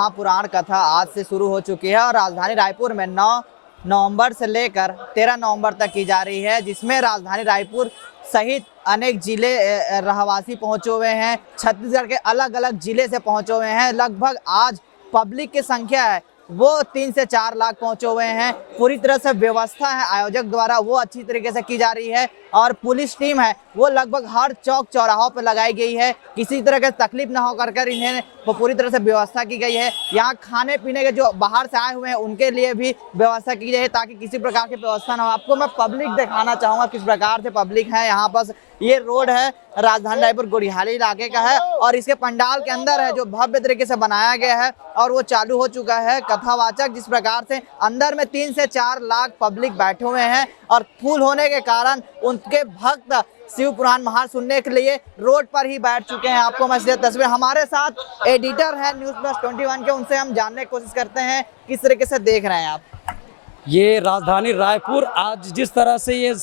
महापुराण कथा आज से शुरू हो चुकी है और राजधानी रायपुर में 9 नवंबर से लेकर 13 नवंबर तक की जा रही है, जिसमें राजधानी रायपुर सहित अनेक जिले रहवासी पहुंचे हुए हैं। छत्तीसगढ़ के अलग अलग जिले से पहुंचे हुए हैं। लगभग आज पब्लिक की संख्या है वो 3 से 4 लाख पहुंचे हुए हैं। पूरी तरह से व्यवस्था है आयोजक द्वारा वो अच्छी तरीके से की जा रही है और पुलिस टीम है वो लगभग हर चौक चौराहों पर लगाई गई है। किसी तरह की तकलीफ ना हो कर इन्हें वो पूरी तरह से व्यवस्था की गई है। यहाँ खाने पीने के जो बाहर से आए हुए हैं उनके लिए भी व्यवस्था की गई है ताकि किसी प्रकार की व्यवस्था ना हो। आपको मैं पब्लिक दिखाना चाहूँगा किस प्रकार से पब्लिक है यहाँ पर। ये रोड है राजधानी रायपुर गोड़िहाली इलाके का है और इसके पंडाल के अंदर है जो भव्य तरीके से बनाया गया है और वो चालू हो चुका है कथावाचक। जिस प्रकार से अंदर में 3 से 4 लाख पब्लिक बैठे हुए हैं और फुल होने के कारण उनके भक्त शिव पुराण महार सुनने के लिए रोड पर ही बैठ चुके हैं। आपको मैं सीधे तस्वीर, हमारे साथ एडिटर है News+21 के, उनसे हम जानने की कोशिश करते हैं किस तरीके से देख रहे हैं आप। ये राजधानी रायपुर आज जिस तरह से ये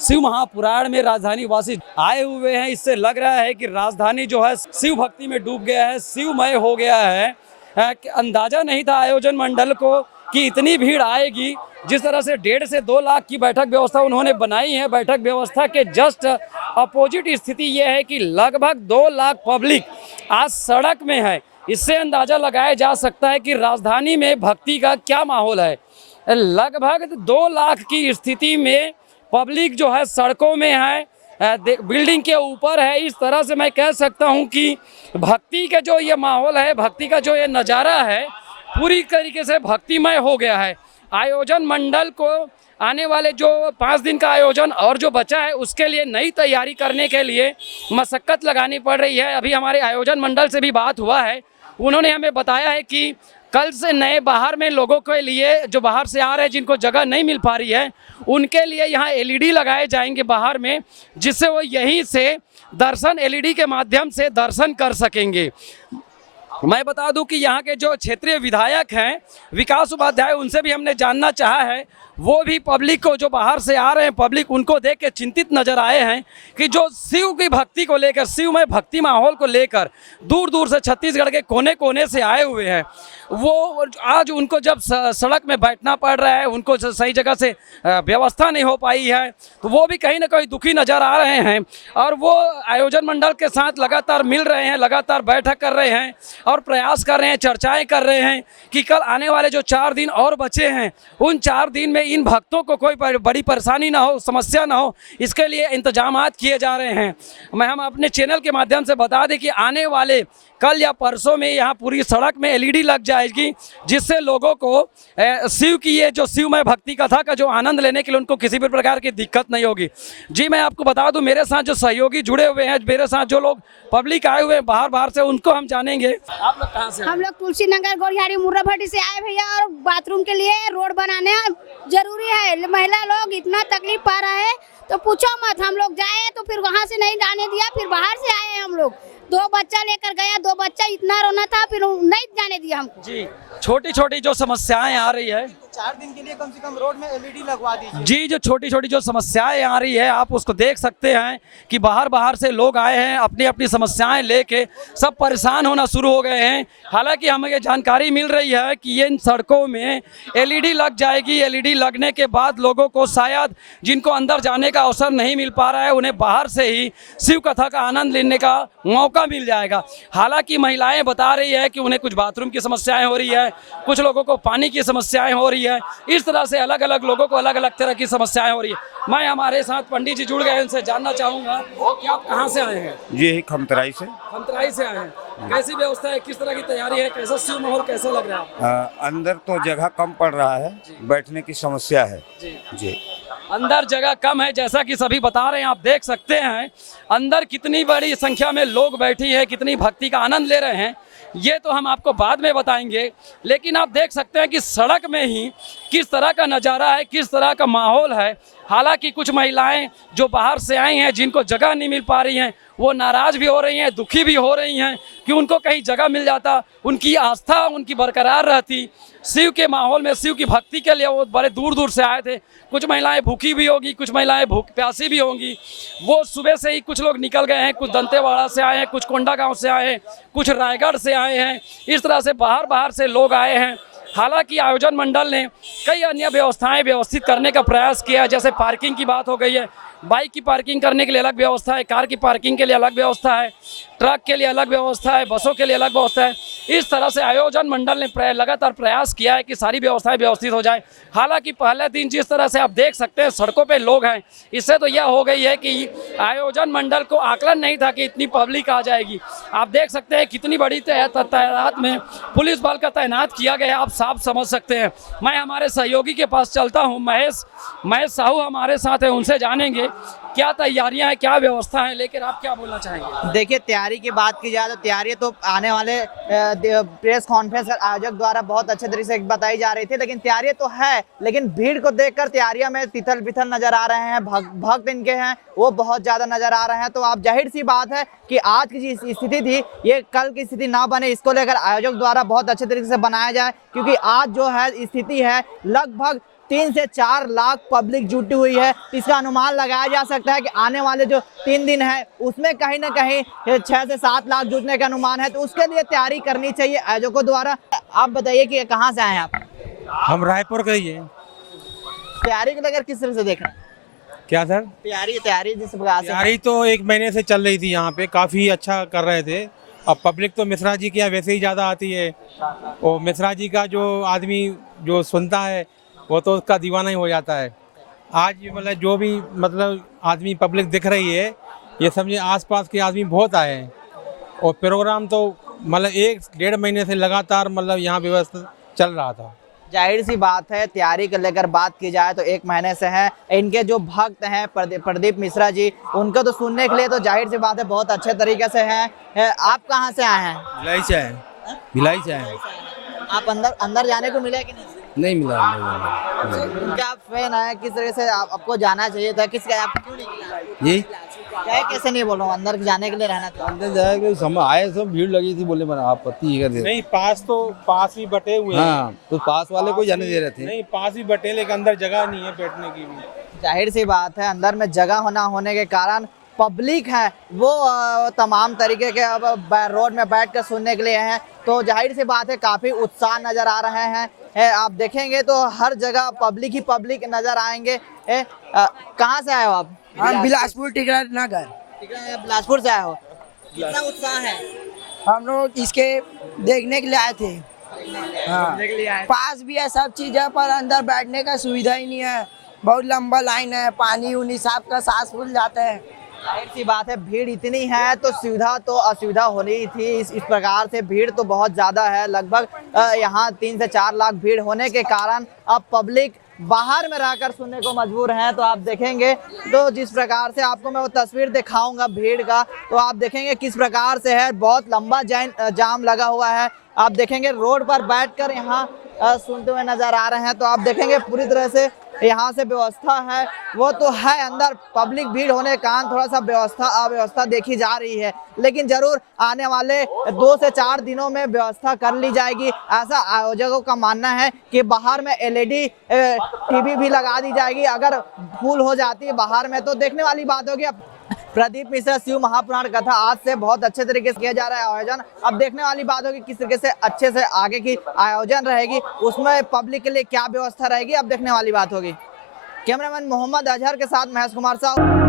शिव महापुराण में राजधानी वासी आए हुए हैं, इससे लग रहा है कि राजधानी जो है शिव भक्ति में डूब गया है, शिवमय हो गया है। अंदाजा नहीं था आयोजन मंडल को कि इतनी भीड़ आएगी। जिस तरह से 1.5 से 2 लाख की बैठक व्यवस्था उन्होंने बनाई है, बैठक व्यवस्था के जस्ट अपोजिट स्थिति ये है कि लगभग 2 लाख पब्लिक आज सड़क में है। इससे अंदाजा लगाया जा सकता है कि राजधानी में भक्ति का क्या माहौल है। लगभग 2 लाख की स्थिति में पब्लिक जो है सड़कों में है, बिल्डिंग के ऊपर है। इस तरह से मैं कह सकता हूं कि भक्ति का जो ये माहौल है, भक्ति का जो ये नज़ारा है पूरी तरीके से भक्तिमय हो गया है। आयोजन मंडल को आने वाले जो 5 दिन का आयोजन और जो बचा है उसके लिए नई तैयारी करने के लिए मशक्कत लगानी पड़ रही है। अभी हमारे आयोजन मंडल से भी बात हुआ है, उन्होंने हमें बताया है कि कल से नए बाहर में लोगों के लिए जो बाहर से आ रहे हैं जिनको जगह नहीं मिल पा रही है उनके लिए यहाँ LED लगाए जाएंगे बाहर में, जिससे वो यहीं से दर्शन LED के माध्यम से दर्शन कर सकेंगे। मैं बता दूं कि यहाँ के जो क्षेत्रीय विधायक हैं विकास उपाध्याय, उनसे भी हमने जानना चाहा है। वो भी पब्लिक को जो बाहर से आ रहे हैं पब्लिक उनको देख के चिंतित नजर आए हैं कि जो शिव की भक्ति को लेकर, शिव में भक्ति माहौल को लेकर दूर दूर से छत्तीसगढ़ के कोने कोने से आए हुए हैं, वो आज उनको जब सड़क में बैठना पड़ रहा है, उनको सही जगह से व्यवस्था नहीं हो पाई है, तो वो भी कहीं ना कहीं दुखी नज़र आ रहे हैं। और वो आयोजन मंडल के साथ लगातार मिल रहे हैं, लगातार बैठक कर रहे हैं और प्रयास कर रहे हैं, चर्चाएँ कर रहे हैं कि कल आने वाले जो 4 दिन और बचे हैं उन 4 दिन में इन भक्तों को कोई बड़ी परेशानी ना हो, समस्या ना हो, इसके लिए इंतजामात किए जा रहे हैं। हम अपने चैनल के माध्यम से बता दें कि आने वाले कल या परसों में यहाँ पूरी सड़क में LED लग जाएगी, जिससे लोगों को शिव की ये जो शिवमय भक्ति कथा का जो आनंद लेने के लिए उनको किसी भी प्रकार की दिक्कत नहीं होगी। जी मैं आपको बता दूं, मेरे साथ जो सहयोगी जुड़े हुए हैं, मेरे साथ जो लोग पब्लिक आए हुए हैं बाहर से, उनको हम जानेंगे। आप लोग कहाँ से? हम लोग तुलसी नगर गोड़िहारी मुर्राभट्टी से आए भैया, और बाथरूम के लिए रोड बनाने जरूरी है। महिला लोग इतना तकलीफ पा रहे हैं तो पूछो मत। हम लोग जाए तो फिर वहाँ से नहीं जाने दिया, फिर बाहर से आए हम लोग। 2 बच्चा लेकर गया, 2 बच्चा इतना रोना था, फिर नहीं जाने दिया हमको। जी छोटी छोटी जो समस्याएं आ रही है, 4 दिन के लिए कम से कम रोड में LED लगवा दीजिए। जी जो छोटी छोटी जो समस्याएं आ रही है आप उसको देख सकते हैं कि बाहर से लोग आए हैं, अपनी अपनी समस्याएं लेके सब परेशान होना शुरू हो गए हैं। हालांकि हमें ये जानकारी मिल रही है कि इन सड़कों में LED लग जाएगी। LED लगने के बाद लोगों को शायद जिनको अंदर जाने का अवसर नहीं मिल पा रहा है उन्हें बाहर से ही शिव कथा का आनंद लेने का मौका मिल जाएगा। हालांकि महिलाएं बता रही है कि उन्हें कुछ बाथरूम की समस्याएं हो रही है, कुछ लोगों को पानी की समस्याएं हो रही है। इस तरह से अलग अलग लोगों को अलग अलग तरह की समस्याएं हो रही है। मैं हमारे साथ पंडित जी जुड़ गए, उनसे जानना चाहूंगा कि आप कहां से आए हैं? ये खमतराई से। खमतराई से आए हैं। कैसी व्यवस्था है, किस तरह की तैयारी है, कैसा शिव माहौल कैसा लग रहा है? अंदर तो जगह कम पड़ रहा है, बैठने की समस्या है। जी अंदर जगह कम है, जैसा कि सभी बता रहे हैं। आप देख सकते हैं अंदर कितनी बड़ी संख्या में लोग बैठी है, कितनी भक्ति का आनंद ले रहे हैं, ये तो हम आपको बाद में बताएंगे। लेकिन आप देख सकते हैं कि सड़क में ही किस तरह का नज़ारा है, किस तरह का माहौल है। हालांकि कुछ महिलाएं जो बाहर से आई हैं, जिनको जगह नहीं मिल पा रही हैं, वो नाराज़ भी हो रही हैं, दुखी भी हो रही हैं कि उनको कहीं जगह मिल जाता, उनकी आस्था उनकी बरकरार रहती। शिव के माहौल में, शिव की भक्ति के लिए वो बड़े दूर दूर से आए थे। कुछ महिलाएं भूखी भी होगी, कुछ महिलाएं प्यासी भी होंगी। वो सुबह से ही कुछ लोग निकल गए हैं, कुछ दंतेवाड़ा से आए हैं, कुछ कोंडागांव से आए हैं, कुछ रायगढ़ से आए हैं। इस तरह से बाहर बाहर से लोग आए हैं। हालांकि आयोजन मंडल ने कई अन्य व्यवस्थाएं व्यवस्थित करने का प्रयास किया, जैसे पार्किंग की बात हो गई है, बाइक की पार्किंग करने के लिए अलग व्यवस्था है, कार की पार्किंग के लिए अलग व्यवस्था है, ट्रक के लिए अलग व्यवस्था है, बसों के लिए अलग व्यवस्था है। इस तरह से आयोजन मंडल ने लगातार प्रयास किया है कि सारी व्यवस्थाएं व्यवस्थित हो जाए। हालांकि पहले दिन जिस तरह से आप देख सकते हैं सड़कों पे लोग हैं, इससे तो यह हो गई है कि आयोजन मंडल को आकलन नहीं था कि इतनी पब्लिक आ जाएगी। आप देख सकते हैं कितनी बड़ी तादाद में पुलिस बल का तैनात किया गया है, आप साफ समझ सकते हैं। मैं हमारे सहयोगी के पास चलता हूँ, महेश साहू हमारे साथ हैं, उनसे जानेंगे क्या तैयारियां हैं, क्या व्यवस्था है, लेकिन आप क्या बोलना चाहेंगे? देखिए, तैयारी की बात की जाए तो तैयारी तो आने वाले प्रेस कॉन्फ्रेंस आयोजक द्वारा बहुत अच्छे तरीके से बताई जा रही थी, लेकिन तैयारी तो है, लेकिन भीड़ को देखकर तैयारियां में तिथल बिथल नजर आ रहे हैं। भक्त इनके हैं वो बहुत ज्यादा नजर आ रहे हैं। तो आप जाहिर सी बात है कि आज की जी स्थिति थी, ये कल की स्थिति ना बने, इसको लेकर आयोजक द्वारा बहुत अच्छे तरीके से बनाया जाए, क्योंकि आज जो है स्थिति है लगभग 3 से 4 लाख पब्लिक जुटी हुई है। इसका अनुमान लगाया जा सकता है कि आने वाले जो 3 दिन है उसमें कहीं ना कहीं 6 से 7 लाख जुटने का अनुमान है। तो उसके लिए तैयारी करनी चाहिए आयोजकों द्वारा। आप बताइए कि कहाँ से आए हैं आप? हम रायपुर के ही हैं। तैयारी को लेकर किस तरह से देख रहे हैं? क्या सर? तैयारी जिस प्रकार से तैयारी तो 1 महीने से चल रही थी, यहाँ पे काफ़ी अच्छा कर रहे थे। अब पब्लिक तो मिश्रा जी के यहाँ वैसे ही ज़्यादा आती है, और मिश्रा जी का जो आदमी जो सुनता है वो तो उसका दीवाना ही हो जाता है। आज मतलब जो भी मतलब आदमी पब्लिक दिख रही है, ये समझे आसपास के आदमी बहुत आए हैं, और प्रोग्राम तो मतलब 1-1.5 महीने से लगातार मतलब यहाँ व्यवस्था चल रहा था। जाहिर सी बात है, तैयारी को लेकर बात की जाए तो 1 महीने से है। इनके जो भक्त हैं प्रदीप मिश्रा जी, उनको तो सुनने के लिए तो जाहिर सी बात है बहुत अच्छे तरीके से हैं। आप कहाँ से आए हैं? भिलाई से आए। भिलाई से आए। आप अंदर जाने को मिला कि नहीं? नहीं मिला। क्या आप फैन है? किस तरह से आपको जाना चाहिए था? किसका आप क्यों नहीं मिला? जी क्या कैसे नहीं बोल रहा हूँ, अंदर जाने के लिए रहना था। अंदर जाएगा, सब आए, सब भीड़ लगी थी, बोले मेरा आपत्ति कर दे। नहीं, पास ही बटे हुए हैं। हाँ, तो पास वाले को जाने दे रहे थे। नहीं, पास ही बटे, लेकिन अंदर जगह नहीं है बैठने की भी। जाहिर सी बात है, अंदर में जगह ना होने के कारण पब्लिक है वो तमाम तरीके के अब रोड में बैठ कर सुनने के लिए हैं। तो जाहिर सी बात है काफ़ी उत्साह नज़र आ रहे हैं। आप देखेंगे तो हर जगह पब्लिक ही पब्लिक नज़र आएंगे। कहाँ से आए हो आप? हम बिलासपुर टिकरा नगर। बिलासपुर से आए हो? कितना उत्साह है? हम लोग इसके देखने के लिए आए थे। हाँ, पास भी है, सब चीज़ है, पर अंदर बैठने का सुविधा ही नहीं है। बहुत लंबा लाइन है, पानी उनी साफ का सांस फूल जाते हैं। जाहिर सी बात है, भीड़ इतनी है तो सुविधा तो असुविधा होनी ही थी। इस प्रकार से भीड़ तो बहुत ज़्यादा है, लगभग यहाँ 3 से 4 लाख भीड़ होने के कारण अब पब्लिक बाहर में रहकर सुनने को मजबूर हैं। तो आप देखेंगे तो जिस प्रकार से आपको मैं वो तस्वीर दिखाऊंगा भीड़ का, तो आप देखेंगे किस प्रकार से है, बहुत लंबा जाम लगा हुआ है। आप देखेंगे रोड पर बैठकर यहाँ सुनते हुए नजर आ रहे हैं। तो आप देखेंगे पूरी तरह से यहाँ से व्यवस्था है वो तो है, अंदर पब्लिक भीड़ होने के कारण थोड़ा सा अव्यवस्था देखी जा रही है, लेकिन जरूर आने वाले 2 से 4 दिनों में व्यवस्था कर ली जाएगी। ऐसा आयोजकों का मानना है कि बाहर में LED टीवी भी लगा दी जाएगी। अगर फुल हो जाती है बाहर में तो देखने वाली बात होगी। प्रदीप मिश्रा शिव महापुराण कथा आज से बहुत अच्छे तरीके से किया जा रहा है आयोजन। अब देखने वाली बात होगी किस तरीके से अच्छे से आगे की आयोजन रहेगी, उसमें पब्लिक के लिए क्या व्यवस्था रहेगी, अब देखने वाली बात होगी। कैमरामैन मोहम्मद अजहर के साथ महेश कुमार साहब।